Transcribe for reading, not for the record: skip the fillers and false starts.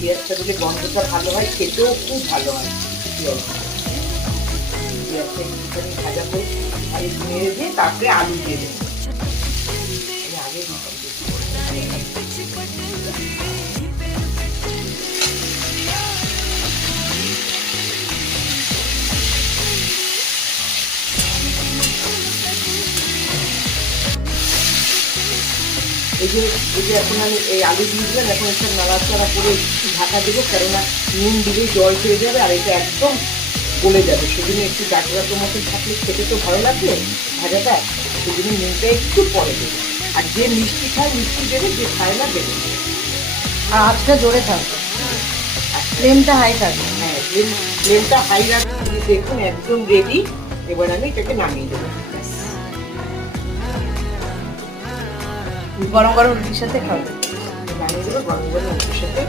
পেঁয়াজটা দিলে গন্ধটা ভালো হয়, খেতেও খুব ভালো হয়। পেঁয়াজটা একটুখানি ভাজা করে আর একটু নেড়ে দিয়ে তারপরে আলু দিয়ে দেবো। আগে এই যে এখন আমি এই আলু দিয়ে দিলাম, এখন একটা নাড়াচাড়া করে একটু ঢাকা দেবো, কেননা নুন দিলে জল হয়ে যাবে আর এটা একদম গলে যাবে। সেজন্য একটু ডাকড়াটো মতন থাকলে খেতে তো ভালো লাগবে ভাজাটা, সেজন্য নুনটা একটু পরে দেবে। আর যে মিষ্টি খায় মিষ্টি দেবে, যে খায় না দেবে। আর আঁচটা জোরে থাকবে, ফ্লেমটা হাই থাকবে। হ্যাঁ, ফ্লেমটা হাই রাখতে। দেখুন একদম রেডি। এবার আমি এটাকে নামিয়ে দেবো। গরম গরম রুটির সাথে খাবে। নামিয়ে দেবো গরম গরম রুটির সাথে।